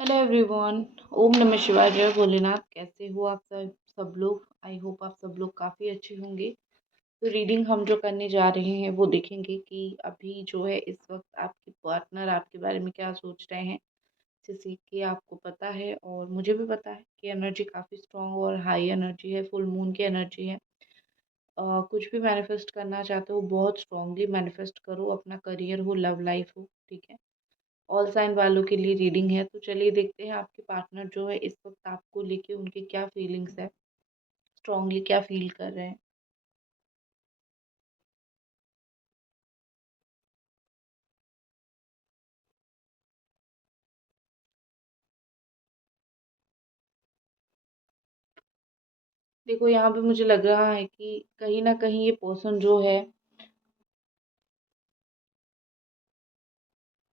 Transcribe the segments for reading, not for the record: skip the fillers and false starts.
Hello everyone. ओम नमः शिवाय, जय भोलेनाथ। कैसे हो आप सब सब लोग? आई होप आप सब लोग काफ़ी अच्छे होंगे। तो रीडिंग हम जो करने जा रहे हैं वो देखेंगे कि अभी जो है इस वक्त आपके पार्टनर आपके बारे में क्या सोच रहे हैं। जैसे कि आपको पता है और मुझे भी पता है कि एनर्जी काफ़ी स्ट्रॉन्ग और हाई एनर्जी है, फुल मून की एनर्जी है। कुछ भी मैनिफेस्ट करना चाहते हो बहुत स्ट्रांगली मैनिफेस्ट करो, अपना करियर हो, लव लाइफ हो, ठीक है। ऑल साइन वालों के लिए रीडिंग है, तो चलिए देखते हैं आपके पार्टनर जो है इस वक्त आपको लेके उनके क्या फीलिंग्स है, स्ट्रांगली क्या फील कर रहे हैं। देखो यहाँ पे मुझे लग रहा है कि कहीं ना कहीं ये पर्सन जो है,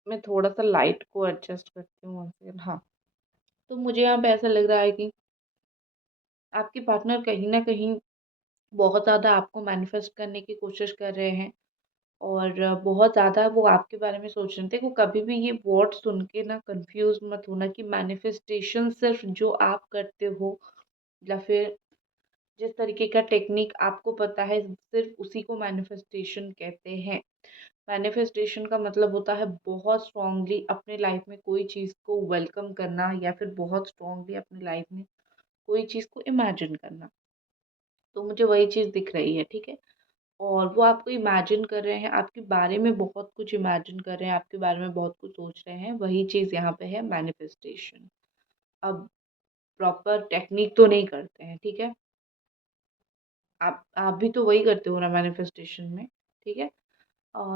मैं थोड़ा सा लाइट को एडजस्ट करती हूँ once again। हाँ, तो मुझे यहाँ पे ऐसा लग रहा है कि आपके पार्टनर कहीं ना कहीं बहुत ज़्यादा आपको मैनिफेस्ट करने की कोशिश कर रहे हैं और बहुत ज़्यादा वो आपके बारे में सोच रहे थे। वो कभी भी ये वर्ड सुन के ना कंफ्यूज मत होना कि मैनिफेस्टेशन सिर्फ जो आप करते हो या फिर जिस तरीके का टेक्निक आपको पता है सिर्फ उसी को मैनिफेस्टेशन कहते हैं। मैनिफेस्टेशन का मतलब होता है बहुत स्ट्रांगली अपने लाइफ में कोई चीज़ को वेलकम करना या फिर बहुत स्ट्रांगली अपनी लाइफ में कोई चीज़ को इमेजिन करना। तो मुझे वही चीज़ दिख रही है, ठीक है। और वो आपको इमेजिन कर रहे हैं, आपके बारे में बहुत कुछ इमेजिन कर रहे हैं, आपके बारे में बहुत कुछ सोच रहे हैं, वही चीज़ यहाँ पे है मैनिफेस्टेशन। अब प्रॉपर टेक्निक तो नहीं करते हैं, ठीक है। आप भी तो वही करते हो ना मैनिफेस्टेशन में, ठीक है।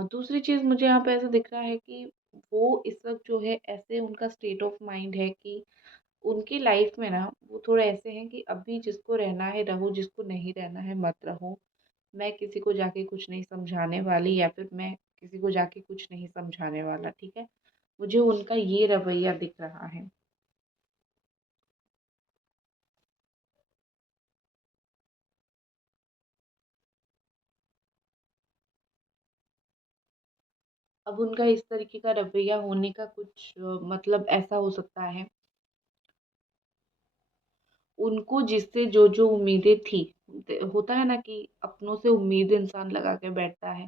दूसरी चीज़ मुझे यहाँ पे ऐसा दिख रहा है कि वो इस वक्त जो है ऐसे उनका स्टेट ऑफ माइंड है कि उनकी लाइफ में ना वो थोड़े ऐसे हैं कि अभी जिसको रहना है रहो, जिसको नहीं रहना है मत रहो। मैं किसी को जाके कुछ नहीं समझाने वाली या फिर मैं किसी को जाके कुछ नहीं समझाने वाला, ठीक है। मुझे उनका ये रवैया दिख रहा है। अब उनका इस तरीके का रवैया होने का कुछ मतलब ऐसा हो सकता है, उनको जिससे जो जो उम्मीदें थी, होता है ना कि अपनों से उम्मीद इंसान लगा के बैठता है।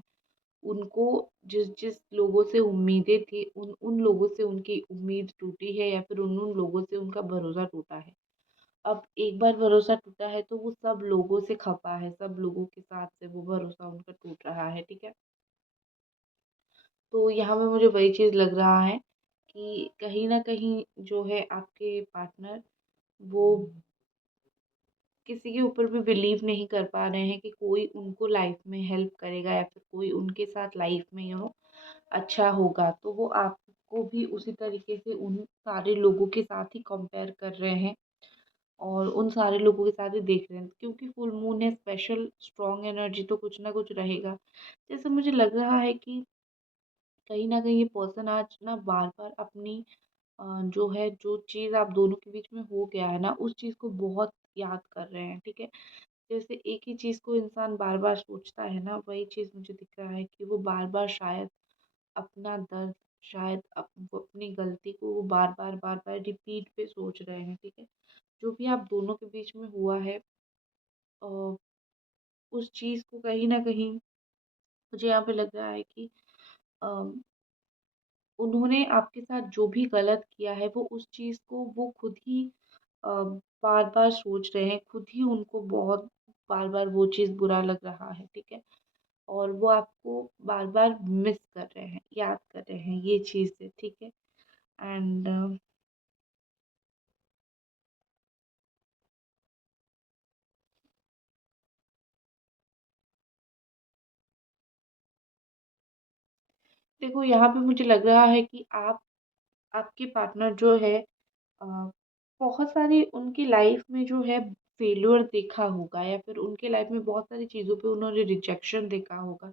उनको जिस जिस लोगों से उम्मीदें थी उन उन लोगों से उनकी उम्मीद टूटी है या फिर उन उन लोगों से उनका भरोसा टूटा है। अब एक बार भरोसा टूटा है तो वो सब लोगों से खफा है, सब लोगों के साथ से वो भरोसा उनका टूट रहा है, ठीक है। तो यहाँ पे मुझे वही चीज़ लग रहा है कि कहीं न कहीं जो है आपके पार्टनर वो किसी के ऊपर भी बिलीव नहीं कर पा रहे हैं कि कोई उनको लाइफ में हेल्प करेगा या फिर कोई उनके साथ लाइफ में अच्छा होगा। तो वो आपको भी उसी तरीके से उन सारे लोगों के साथ ही कंपेयर कर रहे हैं और उन सारे लोगों के साथ ही देख रहे हैं, क्योंकि फुल मून है, स्पेशल स्ट्रॉन्ग एनर्जी तो कुछ ना कुछ रहेगा। जैसे मुझे लग रहा है कि कहीं न कहीं ये पर्सन आज ना बार-बार अपनी जो है जो चीज़ आप दोनों के बीच में हो गया है ना, उस चीज़ को बहुत याद कर रहे हैं, ठीक है। जैसे एक ही चीज़ को इंसान बार-बार सोचता है ना, वही चीज़ मुझे दिख रहा है कि वो बार-बार शायद अपना दर्द, शायद वो अपनी गलती को वो बार-बार, बार-बार रिपीट पे सोच रहे हैं, ठीक है। जो भी आप दोनों के बीच में हुआ है अ, उस चीज़ को कहीं न कहीं मुझे यहाँ पे लग रहा है कि अ, उन्होंने आपके साथ जो भी गलत किया है वो उस चीज़ को वो खुद ही अ, बार-बार सोच रहे हैं, खुद ही उनको बहुत बार-बार वो चीज़ बुरा लग रहा है, ठीक है। और वो आपको बार-बार मिस कर रहे हैं, याद कर रहे हैं ये चीज़ें, ठीक है। एंड देखो यहाँ पे मुझे लग रहा है कि आप आपके पार्टनर जो है अ, बहुत सारी उनकी लाइफ में जो है फेल्योर देखा होगा या फिर उनके लाइफ में बहुत सारी चीज़ों पे उन्होंने रिजेक्शन देखा होगा,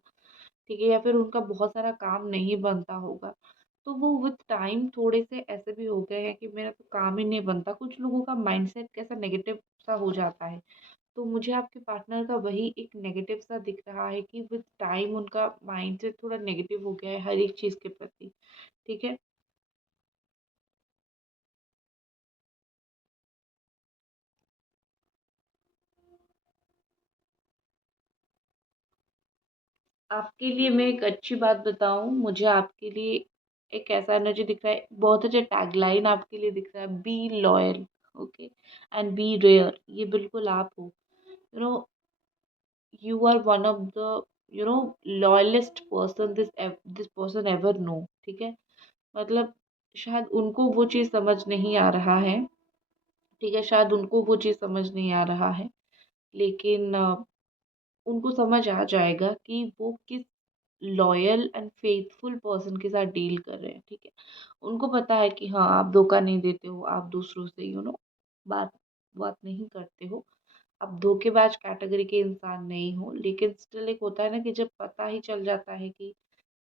ठीक है, या फिर उनका बहुत सारा काम नहीं बनता होगा। तो वो विद टाइम थोड़े से ऐसे भी हो गए हैं कि मेरा तो काम ही नहीं बनता। कुछ लोगों का माइंडसेट कैसा नेगेटिव सा हो जाता है। तो मुझे आपके पार्टनर का वही एक नेगेटिव सा दिख रहा है कि विद टाइम उनका माइंडसेट थोड़ा नेगेटिव हो गया है हर एक चीज़ के प्रति, ठीक है। आपके लिए मैं एक अच्छी बात बताऊँ, मुझे आपके लिए एक ऐसा एनर्जी दिख रहा है, बहुत अच्छा टैगलाइन आपके लिए दिख रहा है, be loyal, okay, and be rare. ये बिल्कुल आप हो। You know you are one of the you know loyalest person this person ever know, ठीक है। मतलब शायद उनको वो चीज़ समझ नहीं आ रहा है, ठीक है, शायद उनको वो चीज़ समझ नहीं आ रहा है, लेकिन उनको समझ आ जाएगा कि वो किस लॉयल एंड फेथफुल पर्सन के साथ डील कर रहे हैं, ठीक है। उनको पता है कि हाँ, आप धोखा नहीं देते हो, आप दूसरों से बात बात नहीं करते हो, आप धोखेबाज कैटेगरी के इंसान नहीं हो। लेकिन स्टिल एक होता है ना कि जब पता ही चल जाता है कि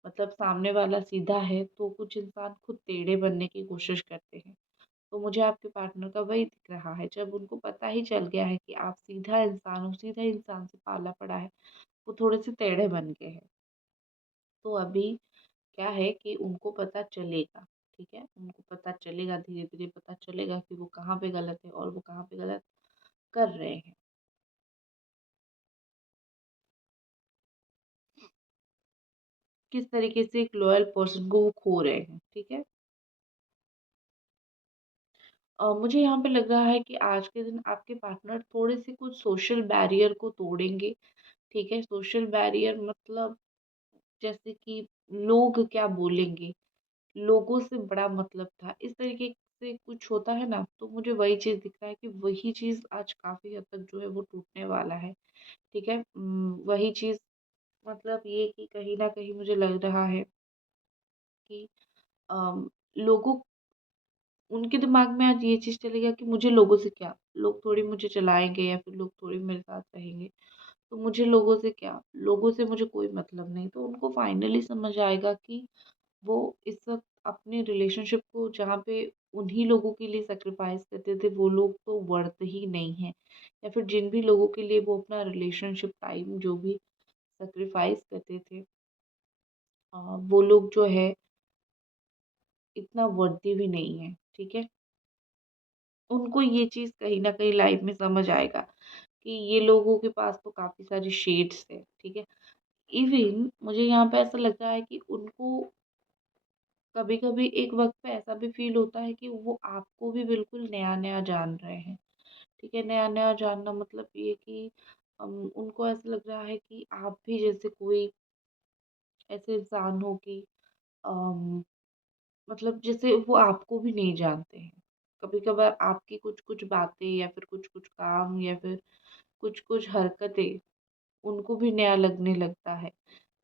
मतलब सामने वाला सीधा है, तो कुछ इंसान खुद टेढ़े बनने की कोशिश करते हैं। तो मुझे आपके पार्टनर का वही दिख रहा है, जब उनको पता ही चल गया है कि आप सीधा इंसान हो, सीधा इंसान से पाला पड़ा है, वो थोड़े से टेढ़े बन गए हैं। तो अभी क्या है कि उनको पता चलेगा, ठीक है, उनको पता चलेगा, धीरे धीरे पता चलेगा कि वो कहाँ पे गलत है और वो कहाँ पे गलत कर रहे हैं। किस तरीके से एक लॉयल पर्सन को वो खो रहे हैं, ठीक है। मुझे यहाँ पे लग रहा है कि आज के दिन आपके पार्टनर थोड़े से कुछ सोशल बैरियर को तोड़ेंगे, ठीक है। सोशल बैरियर मतलब जैसे कि लोग क्या बोलेंगे, लोगों से बड़ा मतलब था, इस तरीके से कुछ होता है ना, तो मुझे वही चीज़ दिख रहा है कि वही चीज़ आज काफ़ी हद तक जो है वो टूटने वाला है, ठीक है। वही चीज़ मतलब ये कि कहीं न कहीं मुझे लग रहा है कि लोगों उनके दिमाग में आज ये चीज़ चलेगा कि मुझे लोगों से क्या, लोग थोड़ी मुझे चलाएँगे या फिर लोग थोड़ी मेरे साथ रहेंगे, तो मुझे लोगों से क्या, लोगों से मुझे कोई मतलब नहीं। तो उनको फाइनली समझ आएगा कि वो इस वक़्त अपने रिलेशनशिप को जहाँ पे उन्हीं लोगों के लिए सैक्रिफ़ाइस करते थे, वो लोग तो वर्थ ही नहीं हैं। या फिर जिन भी लोगों के लिए वो अपना रिलेशनशिप टाइम जो भी सैक्रिफ़ाइस करते थे, वो लोग जो है इतना वर्दी भी नहीं है, ठीक है। उनको ये चीज़ कहीं न कहीं लाइफ़ में समझ आएगा कि ये लोगों के पास तो काफ़ी सारी शेड्स है, ठीक है। इवन मुझे यहाँ पे ऐसा लगता है कि उनको कभी-कभी एक वक़्त पे ऐसा भी फ़ील होता है कि वो आपको भी बिल्कुल नया-नया जान रहे हैं, ठीक है। नया-नया जानना मतलब ये कि उनको ऐसा लग रहा है कि आप भी जैसे कोई ऐसे इंसान हो कि अम, मतलब जैसे वो आपको भी नहीं जानते हैं। कभी-कभार आपकी कुछ-कुछ बातें या फिर कुछ-कुछ काम या फिर कुछ-कुछ हरकतें उनको भी नया लगने लगता है।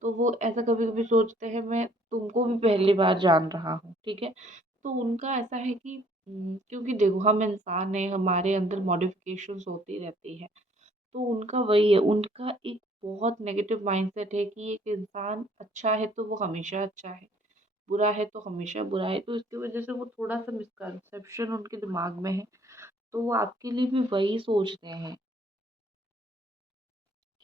तो वो ऐसा कभी-कभी सोचते हैं मैं तुमको भी पहली बार जान रहा हूँ, ठीक है? तो उनका ऐसा है कि क्योंकि देखो हम इंसान हैं, हमारे अंदर मॉडिफ़िकेशंस होती रहती है। तो उनका वही है, उनका एक बहुत नेगेटिव माइंडसेट है कि एक इंसान अच्छा है तो वो हमेशा अच्छा है, बुरा है तो हमेशा बुरा है। तो इसकी वज़ह से वो थोड़ा-सा मिसकंसेप्शन उनके दिमाग में है। तो वो आपके लिए भी वही सोचते हैं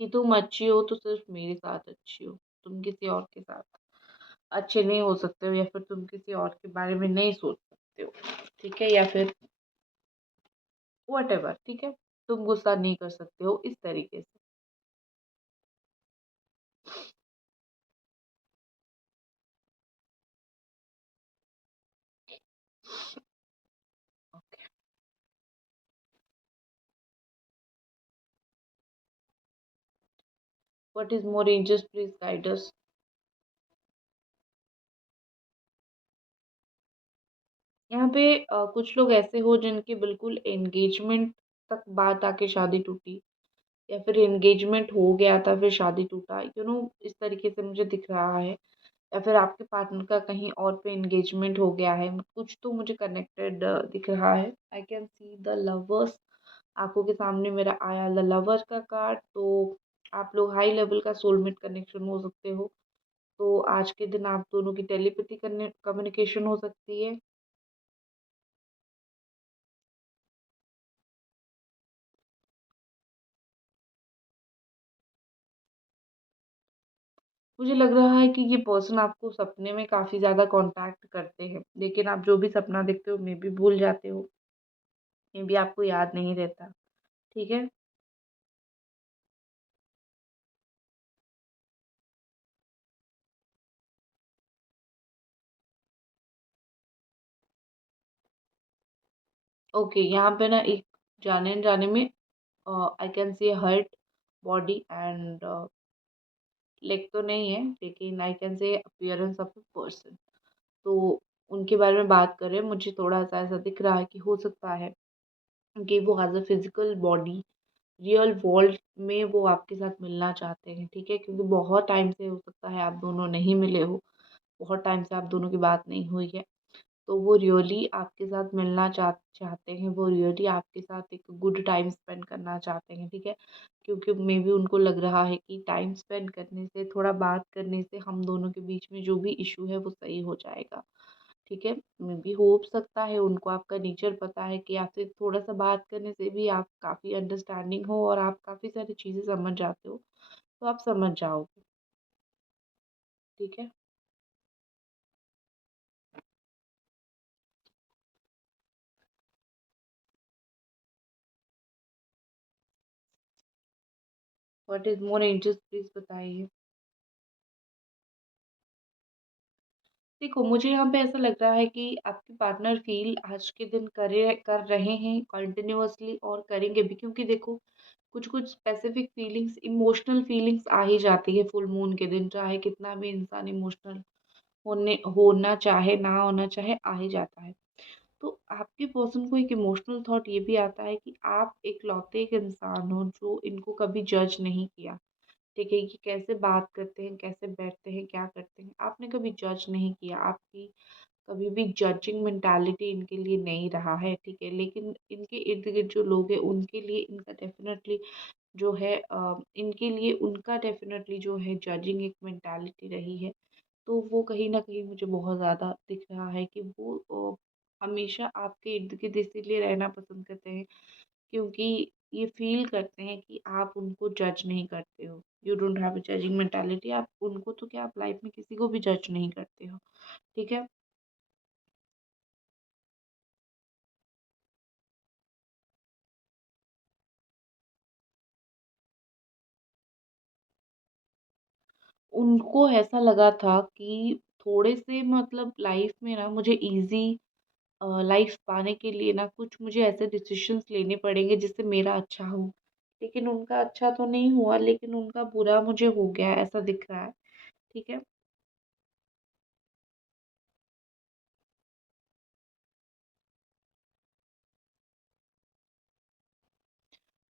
कि तुम अच्छी हो तो सिर्फ़ मेरे साथ अच्छी हो, तुम किसी और के साथ अच्छे नहीं हो सकते हो या फिर तुम किसी और के बारे में नहीं सोच सकते हो, ठीक है? या फिर व्हाटएवर, ठीक है? तुम गुस्सा नहीं कर सकते हो इस तरीके से। Okay, what is more angels please guide us. यहाँ पे कुछ लोग ऐसे हो जिनकी बिल्कुल एंगेजमेंट तक बात आके शादी टूटी या फिर एंगेजमेंट हो गया था फिर शादी टूटा, इस तरीके से मुझे दिख रहा है। या फिर आपके पार्टनर का कहीं और पे एंगेजमेंट हो गया है, कुछ तो मुझे कनेक्टेड दिख रहा है। I can see the lovers, आंखों के सामने मेरा आया द लवर का कार्ड। तो आप लोग हाई लेवल का सोलमेट कनेक्शन हो सकते हो। तो आज के दिन आप दोनों की टेलीपैथी कम्युनिकेशन हो सकती है। मुझे लग रहा है कि ये पर्सन आपको सपने में काफ़ी ज़्यादा कांटेक्ट करते हैं, लेकिन आप जो भी सपना देखते हो मे बी भूल जाते हो, मे बी आपको याद नहीं रहता, ठीक है। ओके, यहाँ पे ना एक जाने में I can say hurt body and leg तो नहीं है, लेकिन I can say appearance of a person. तो उनके बारे में बात करें, मुझे थोड़ा-सा ऐसा दिख रहा है कि हो सकता है कि वो as a physical body real world में वो आपके साथ मिलना चाहते हैं, ठीक है? क्योंकि बहुत टाइम से हो सकता है आप दोनों नहीं मिले हो, बहुत टाइम से आप दोनों की बात नहीं हुई है। तो वो रियली आपके साथ मिलना चाहते हैं, वो रियली आपके साथ एक गुड टाइम स्पेंड करना चाहते हैं, ठीक है? क्योंकि मेबी उनको लग रहा है कि टाइम स्पेंड करने से, थोड़ा बात करने से हम दोनों के बीच में जो भी इश्यू है वो सही हो जाएगा, ठीक है? मेबी हो सकता है उनको आपका नेचर पता है कि आपसे थोड़ा-सा बात करने से भी आप काफ़ी अंडरस्टैंडिंग हो और आप काफ़ी सारी चीज़ें समझ जाते हो, तो आप समझ जाओगे, ठीक है? What is more interest please बताइए? देखो, मुझे यहाँ पे ऐसा लग रहा है कि आपके पार्टनर फ़ील आज के दिन कर रहे हैं कंटिन्यूअसली और करेंगे भी, क्योंकि देखो कुछ-कुछ स्पेसिफ़िक फ़ीलिंग्स, इमोशनल फ़ीलिंग्स आ ही जाती है फुल मून के दिन, चाहे कितना भी इंसान इमोशनल होना चाहे, ना होना चाहे, आ ही जाता है। तो आपके पर्सन को एक इमोशनल थॉट ये भी आता है कि आप इकलौते एक इंसान हो जो इनको कभी जज नहीं किया। ठीक है, कि कैसे बात करते हैं, कैसे बैठते हैं, क्या करते हैं, आपने कभी जज नहीं किया, आपकी कभी भी जजिंग मेंटालिटी इनके लिए नहीं रहा है, ठीक है? लेकिन इनके इर्द-गिर्द जो लोग हैं, उनके लिए इनका डेफ़िनेटली जो है इनके लिए उनका डेफ़िनेटली जो है जजिंग एक मेंटालिटी रही है। तो वो कहीं न कहीं मुझे बहुत ज़्यादा दिख रहा है कि वो हमेशा आपके इर्द-गिर्द इसीलिए रहना पसंद करते हैं क्योंकि ये फ़ील करते हैं कि आप उनको जज नहीं करते हो। You don't have a judging mentality, आप उनको तो क्या, आप लाइफ़ में किसी को भी जज नहीं करते हो, ठीक है? उनको ऐसा लगा था कि थोड़े से मतलब लाइफ़ में ना मुझे ईज़ी लाइफ़ पाने के लिए ना कुछ मुझे ऐसे डिसीज़न्स लेने पड़ेंगे जिससे मेरा अच्छा हो। लेकिन उनका अच्छा तो नहीं हुआ, लेकिन उनका बुरा मुझे हो गया, ऐसा दिख रहा है, ठीक है?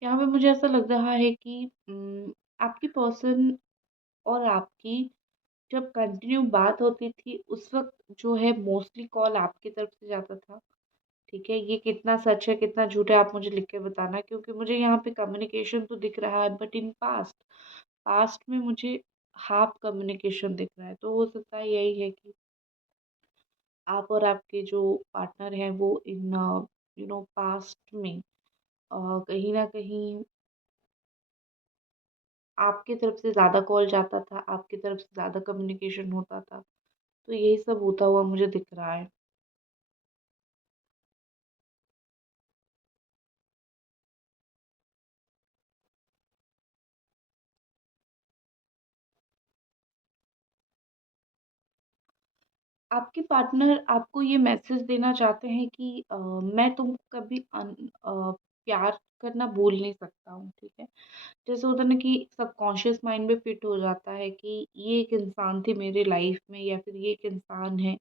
यहाँ पे मुझे ऐसा लग रहा है कि आपकी पर्सन और आपकी जब कंटिन्यू बात होती थी, उस वक़्त जो है मोस्टली कॉल आपकी तरफ से जाता था, ठीक है? ये कितना सच है, कितना झूठ है, आप मुझे लिख के बताना, क्योंकि मुझे यहाँ पे कम्युनिकेशन तो दिख रहा है, बट इन पास्ट में मुझे हाफ कम्युनिकेशन दिख रहा है। तो हो सकता है यही है कि आप और आपके जो पार्टनर हैं वो इन पास्ट में कहीं न कहीं आपकी तरफ से ज़्यादा कॉल जाता था, आपकी तरफ से ज़्यादा कम्युनिकेशन होता था। तो यही सब होता हुआ मुझे दिख रहा है। आपके पार्टनर आपको ये मैसेज देना चाहते हैं कि मैं तुमको कभी प्यार करना भूल नहीं सकता हूँ, ठीक है? जैसे होता है ना कि सबकॉन्शियस माइंड में फिट हो जाता है कि ये एक इंसान थी मेरी लाइफ में, या फिर ये एक इंसान है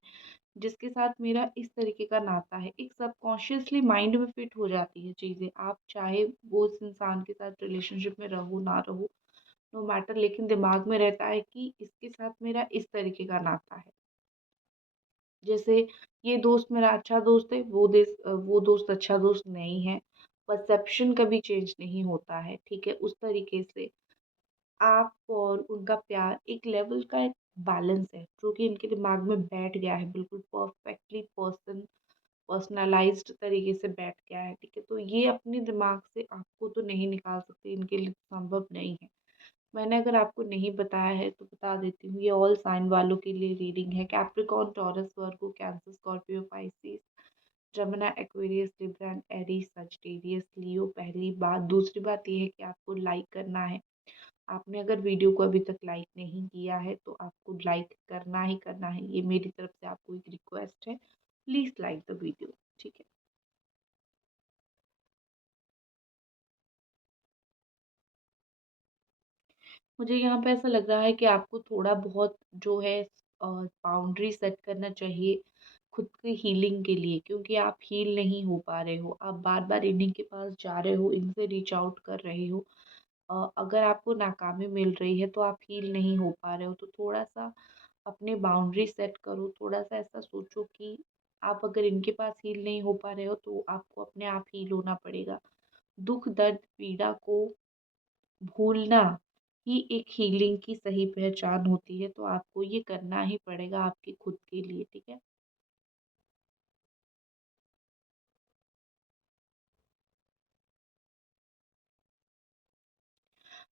जिसके साथ मेरा इस तरीके का नाता है। एक सबकॉन्शियसली माइंड में फिट हो जाती है चीज़ें। आप चाहे वो उस इंसान के साथ रिलेशनशिप में रहो, ना रहो, नो मैटर, लेकिन दिमाग में रहता है कि इसके साथ मेरा इस तरीके का नाता है। जैसे ये दोस्त मेरा अच्छा दोस्त है, वो दोस्त अच्छा दोस्त नहीं है। परसेप्शन कभी चेंज नहीं होता है, ठीक है? उस तरीके से आप और उनका प्यार एक लेवल का एक बैलेंस है, जो कि इनके दिमाग में बैठ गया है, बिल्कुल परफेक्टली पर्सनलाइज़्ड तरीके से बैठ गया है, ठीक है? तो ये अपने दिमाग से आपको तो नहीं निकाल सकते, इनके लिए संभव नहीं है। मैंने अगर आपको नहीं बताया है तो बता देती हूँ, ये ऑल साइन वालों के लिए रीडिंग है। Capricorn, Taurus, Virgo, Cancer, Scorpio, Pisces, Gemini, Aquarius, Libra and Aries, Sagittarius, Leo. पहली बात। दूसरी बात ये है कि आपको लाइक करना है। आपने अगर वीडियो को अभी तक लाइक नहीं किया है तो आपको लाइक करना ही करना है। ये मेरी तरफ से आपको एक रिक्वेस्ट है। प्लीज़ लाइक द वीडियो, ठीक है? मुझे यहाँ पे ऐसा लग रहा है कि आपको थोड़ा बहुत जो है बाउंड्री सेट करना चाहिए खुद की हीलिंग के लिए, क्योंकि आप हील नहीं हो पा रहे हो। आप बार-बार इन्हीं के पास जा रहे हो, इनसे रीच आउट कर रहे हो। अगर आपको नाकामी मिल रही है तो आप हील नहीं हो पा रहे हो। तो थोड़ा-सा अपनी बाउंड्री सेट करो, थोड़ा-सा ऐसा सोचो कि आप अगर इनके पास हील नहीं हो पा रहे हो तो आपको अपने आप हील होना पड़ेगा। दुःख, दर्द, पीड़ा को भूलना ही एक हीलिंग की सही पहचान होती है, तो आपको ये करना ही पड़ेगा आपके खुद के लिए, ठीक है?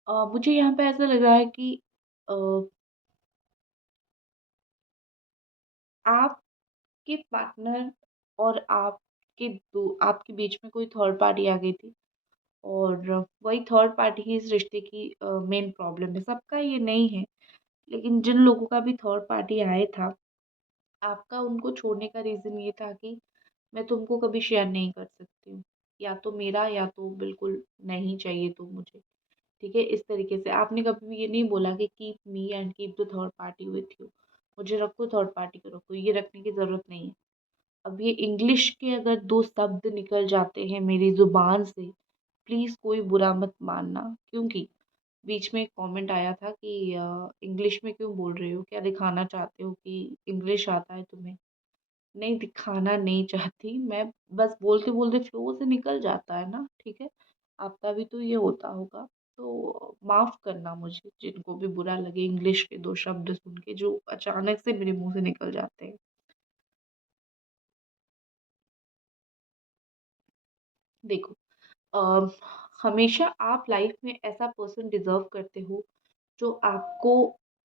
मुझे यहाँ पे ऐसा लग रहा है कि अ, आपके पार्टनर और आपके बीच में कोई थर्ड पार्टी आ गई थी, और वही थर्ड पार्टी ही इस रिश्ते की मेन प्रॉब्लम है। सबका ये नहीं है, लेकिन जिन लोगों का भी थर्ड पार्टी आया था, आपका उनको छोड़ने का रीज़न ये था कि मैं तुमको कभी शेयर नहीं कर सकती हूँ। या तो मेरा, या तो बिल्कुल नहीं चाहिए तुम मुझे। ठीक है? इस तरीके से आपने कभी भी ये नहीं बोला कि keep me and keep the third party with you. मुझे रखो, थर्ड पार्टी को रखो, ये रखने की ज़रूरत नहीं है। अब ये इंग्लिश के अगर 2 शब्द निकल जाते हैं मेरी ज़ुबान से, प्लीज़ कोई बुरा मत मानना, क्योंकि बीच में एक कमेंट आया था कि इंग्लिश में क्यों बोल रहे हो? क्या दिखाना चाहते हो कि इंग्लिश आता है तुम्हें? नहीं, दिखाना नहीं चाहती मैं, बस बोलते-बोलते फ्लो से निकल जाता है ना, ठीक है? आपका भी तो ये होता होगा, तो माफ़ करना मुझे, जिनको भी बुरा लगे इंग्लिश के 2 शब्द सुन के जो अचानक से मेरे मुँह से निकल जाते हैं। देखो, अ, हमेशा आप लाइफ़ में ऐसा पर्सन डिज़र्व करते हो जो आपको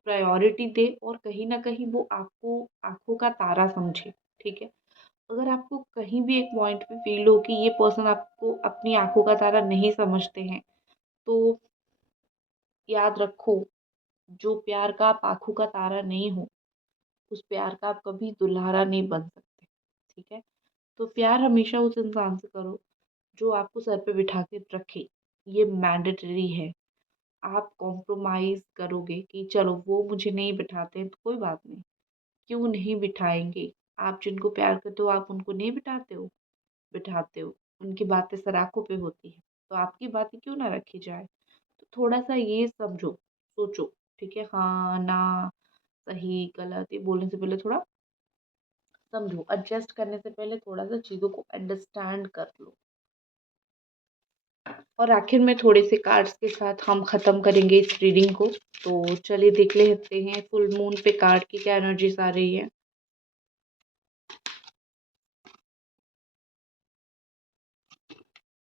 प्रायोरिटी दे, और कहीं न कहीं वो आपको आँखों का तारा समझे, ठीक है? अगर आपको कहीं भी एक पॉइंट पे फ़ील हो कि ये पर्सन आपको अपनी आँखों का तारा नहीं समझते हैं, तो याद रखो, जो प्यार का आप आँखों का तारा नहीं हो, उस प्यार का आप कभी दुल्हारा नहीं बन सकते, ठीक है? तो प्यार हमेशा उस इंसान से करो जो आपको सर पे बिठा के रखे, ये मैंडेटरी है। आप कॉम्प्रोमाइज़ करोगे कि चलो वो मुझे नहीं बिठाते हैं तो कोई बात नहीं, क्यों नहीं बिठाएँगे? आप जिनको प्यार करते हो आप उनको नहीं बिठाते हो? बिठाते हो। उनकी बातें सराखों पे होती हैं, तो आपकी बातें क्यों ना रखी जाए? तो थोड़ा-सा ये समझो, सोचो, ठीक है? हाँ, ना, सही, गलत ये बोलने से पहले थोड़ा समझो, एडजस्ट करने से पहले थोड़ा-सा चीज़ों को अंडरस्टैंड कर लो। और आखिर में थोड़े से कार्ड्स के साथ हम ख़त्म करेंगे इस रीडिंग को। तो चलिए देख लेते हैं फुल मून पे कार्ड की क्या एनर्जीज़ आ रही है।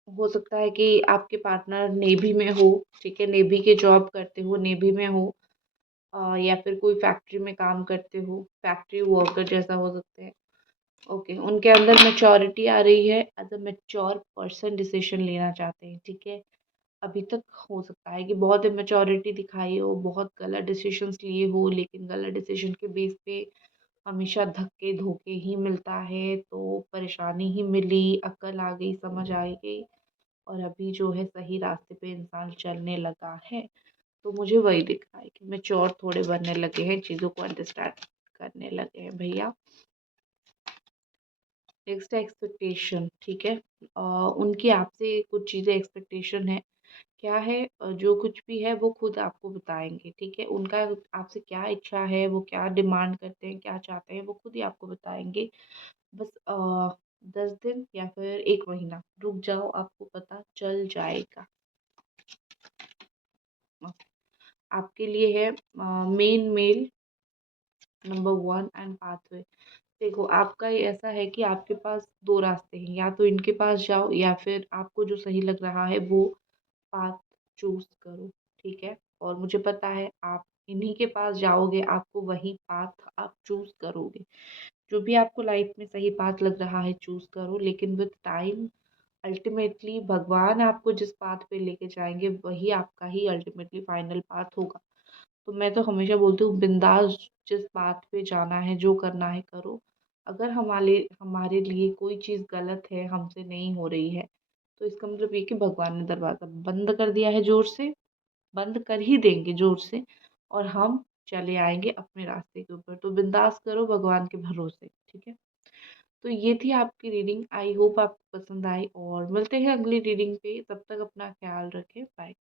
हो सकता है कि आपके पार्टनर नेवी में हो, ठीक है? नेवी के जॉब करते हो, नेवी में हो, या फिर कोई फैक्ट्री में काम करते हो, फैक्ट्री वर्कर जैसा हो सकते हैं। ओके, उनके अंदर मैच्योरिटी आ रही है, as a mature person decision लेना चाहते हैं, ठीक है? अभी तक हो सकता है कि बहुत इमैच्योरिटी दिखाई हो, बहुत गलत डिसीज़न्स लिए हो, लेकिन गलत डिसीज़न के बेस पे हमेशा धक्के-धोखे ही मिलता है, तो परेशानी ही मिली, अक्ल आ गई, समझ आ गई, और अभी जो है सही रास्ते पे इंसान चलने लगा है। तो मुझे वही दिख रहा है कि मैच्योर थोड़े बनने लगे हैं, चीज़ों को अंडरस्टैंड करने लगे हैं भैया। नेक्स्ट है एक्सपेक्टेशन, ठीक है? उनकी आपसे कुछ चीज़ें एक्सपेक्टेशन है। क्या है, जो कुछ भी है वो खुद आपको बताएँगे, ठीक है? उनका आपसे क्या इच्छा है, वो क्या डिमांड करते हैं, क्या चाहते हैं, वो खुद ही आपको बताएँगे। बस 10 दिन या फिर 1 महीना रुक जाओ, आपको पता चल जाएगा। अ, आपके लिए है main mail number 1 and pathway. देखो, आपका ये ऐसा है कि आपके पास 2 रास्ते हैं, या तो इनके पास जाओ या फिर आपको जो सही लग रहा है वो पाथ चूज़ करो, ठीक है? और मुझे पता है आप इन्हीं के पास जाओगे, आपको वही पाथ आप चूज़ करोगे। जो भी आपको लाइफ़ में सही पाथ लग रहा है चूज़ करो, लेकिन विद टाइम अल्टीमेटली भगवान आपको जिस पाथ पे लेके जाएँगे वही आपका ही अल्टीमेटली फाइनल पाथ होगा। तो मैं तो हमेशा बोलती हूँ, बिंदास जिस बात पे जाना है, जो करना है करो। अगर हमारे हमारे लिए कोई चीज़ गलत है, हमसे नहीं हो रही है, तो इसका मतलब ये कि भगवान ने दरवाज़ा बंद कर दिया है ज़ोर से, बंद कर ही देंगे ज़ोर से और हम चले आएँगे अपने रास्ते के ऊपर। तो बिंदास करो भगवान के भरोसे, ठीक है? तो ये थी आपकी रीडिंग। आई होप आपको पसंद आई और मिलते हैं अगली रीडिंग पे। तब तक अपना ख़्याल रखें। बाय।